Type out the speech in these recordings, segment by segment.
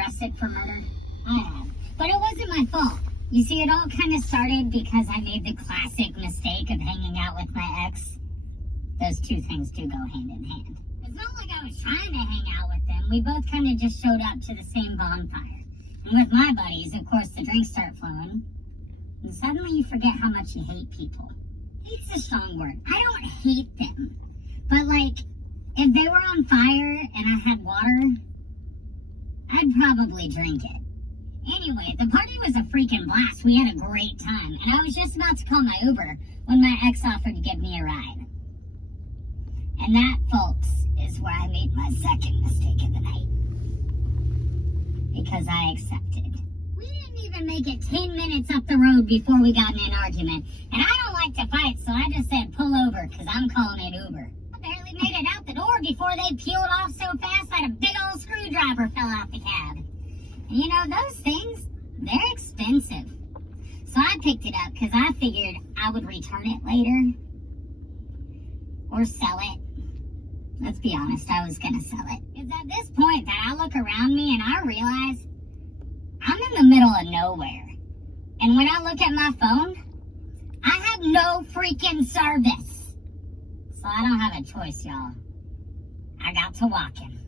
arrested for murder? I have. But it wasn't my fault. You see, it all kind of started because I made the classic mistake of hanging out with my ex. Those two things do go hand in hand. It's not like I was trying to hang out with them. We both kind of just showed up to the same bonfire. And with my buddies, of course, the drinks start flowing. And suddenly you forget how much you hate people. Hate's a strong word. I don't hate them. But like, if they were on fire and I had water, I'd probably drink it. Anyway, the party was a freaking blast. We had a great time. And I was just about to call my Uber when my ex offered to give me a ride. And that, folks, is where I made my second mistake of the night. Because I accepted. We didn't even make it 10 minutes up the road before we got in an argument. And I don't like to fight, so I just said pull over because I'm calling it Uber. I barely made it out the door before they peeled off so fast that a big old screwdriver fell out the cab. And you know, those things, they're expensive. So I picked it up because I figured I would return it later. Or sell it. Let's be honest, I was gonna sell it. It's at this point that I look around me and I realize I'm in the middle of nowhere. And when I look at my phone, I have no freaking service. So I don't have a choice, y'all. I got to walking.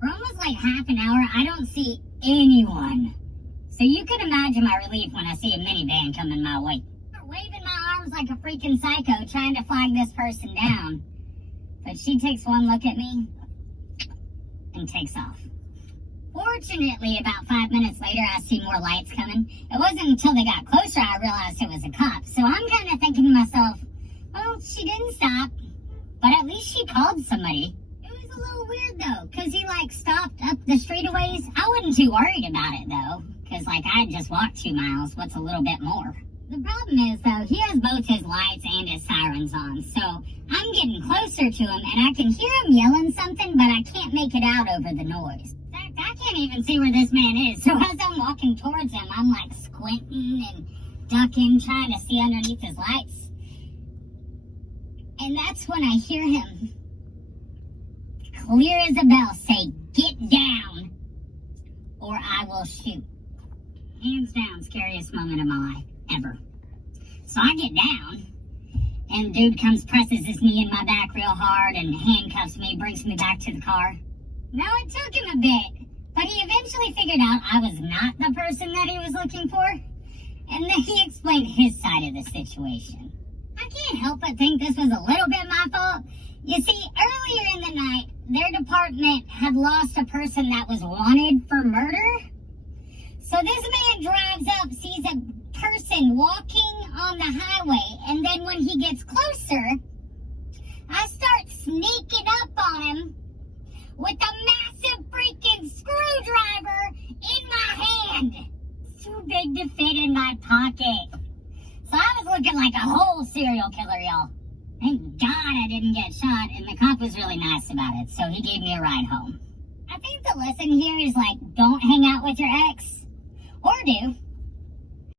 For almost like half an hour, I don't see anyone. So you can imagine my relief when I see a minivan coming my way. I'm waving my arms like a freaking psycho trying to flag this person down. But she takes one look at me and takes off. Fortunately, about 5 minutes later, I see more lights coming. It wasn't until they got closer I realized it was a cop. So I'm kind of thinking to myself, well, she didn't stop, but at least she called somebody. It was a little weird, though, because he, like, stopped up the street a ways. I wasn't too worried about it, though, because, like, I had just walked 2 miles. What's a little bit more? The problem is, though, he has both his lights and his sirens on, so I'm getting closer to him, and I can hear him yelling something, but I can't make it out over the noise. In fact, I can't even see where this man is, so as I'm walking towards him, I'm, like, squinting and ducking, trying to see underneath his lights. And that's when I hear him, clear as a bell, say, "Get down, or I will shoot." Hands down, scariest moment of my life. Ever. So I get down, and dude comes, presses his knee in my back real hard, and handcuffs me, brings me back to the car. Now, it took him a bit, but he eventually figured out I was not the person that he was looking for, and then he explained his side of the situation. I can't help but think this was a little bit my fault. You see, earlier in the night, their department had lost a person that was wanted for murder. So this man drives up, sees a person walking on the highway, and then when he gets closer, I start sneaking up on him with a massive freaking screwdriver in my hand. Too big to fit in my pocket. So I was looking like a whole serial killer, y'all. Thank God I didn't get shot, and the cop was really nice about it, so he gave me a ride home. I think the lesson here is, like, don't hang out with your ex. Or do.